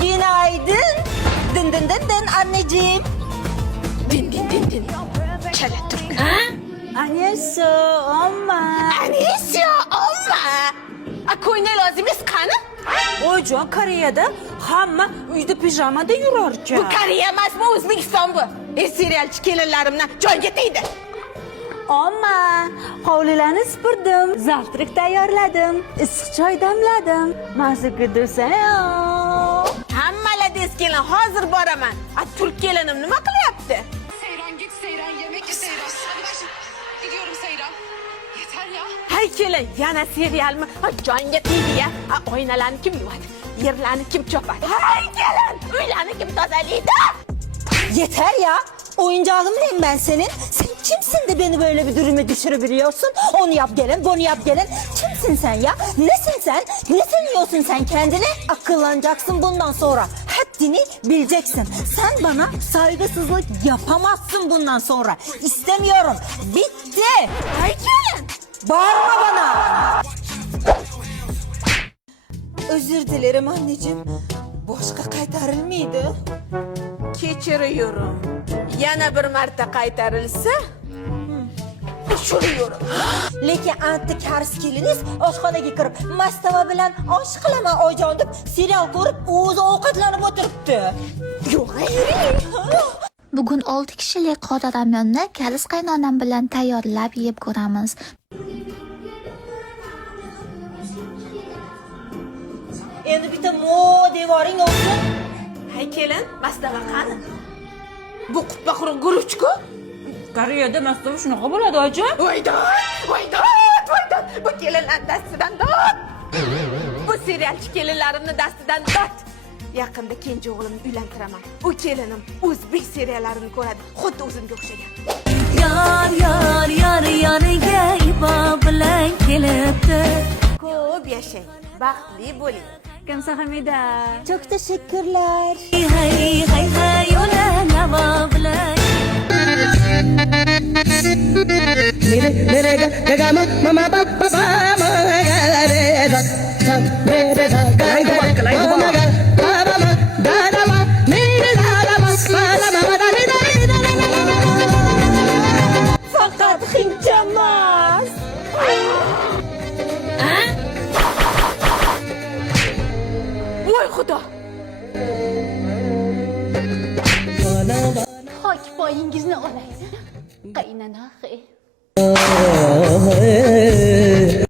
Günaydın. Dın dın dın dın anneciğim. Din din din din. Çala Türk. Annesi olma. Anisi olma. Akoy ne lazım iskanı? Hocam Kore'de hamma uyda pijamada yurarken. Bu Koreya emas bu O'zbekiston bu. Serialchi kelinlarimdan joyga tegdi. Ama hovlilarni supurdim, zavtrak tayyorladim, issiq choy damladim. Mazza desang. Hammalar des kelin hozir boraman. Turk kelinim nima qilyapti? Seyran git Seyran yemek ye Seyran. Hadi ben şimdi gidiyorum Seyran. Yeter ya. Hay kelin yana serialmi? Jonga tegdi ya. Oynalarni kim yuvadi? Yerlarni kim chopadi? Hay kelin uylarni kim tozalaydi? Yeter ya. Oyuncağım mıyım ben senin? Sen kimsin de beni böyle bir duruma düşürebiliyorsun? Onu yap gelin, bunu yap gelin. Kimsin sen ya? Nesin sen? Ne sanıyorsun sen kendine? Akıllanacaksın bundan sonra. Haddini bileceksin. Sen bana saygısızlık yapamazsın bundan sonra. İstemiyorum. Bitti. Haykelin. Bağırma bana. Özür dilerim anneciğim. Boşqa qaytarilmaydi. Kechiriyorum. Yana bir marta qaytarilsa, ushiriyorum. Lekin anti kars keliniz oshxonaga kirib mastava bilan osh qilaman oyijon deb serial ko'rib o'zi ovqatlanib o'tiribdi. Yo'q, yuring. Bugun 6 kishilik qodir ramyonni kalis qaynonam bilan tayyorlab yeb ko'ramiz. Endi bitta mo devoring olsin. Hay kelin, mastava qani? Bu quppa quruq guruchku? Koreyada mastava shunaqa bo'ladi oyijon. Voydan. Bu kelinlar dastidan dod. Bu serialchi kelinlarimni dastidan dod. Yaqinda kenja o'g'limni uylantiraman. U kelinim o'zbek seriallarini ko'radi, xuddi o'zimga o'xshagan. Yoniga ibo bilan kelibdi. Ko'p yashang, baxtli bo'ling. Kamsa Hamida. Çok teşekkürler. Hay yo'la navo bilan. Mere ga ga ma ma ba ba ba ma ga re da sa mere da ga ga ma ga ba ba ma da da ma mere da da ma ba da ma da re da re da Fakat hincamaz. Voy xudo. Hoy poyingizni olay. Qaynana.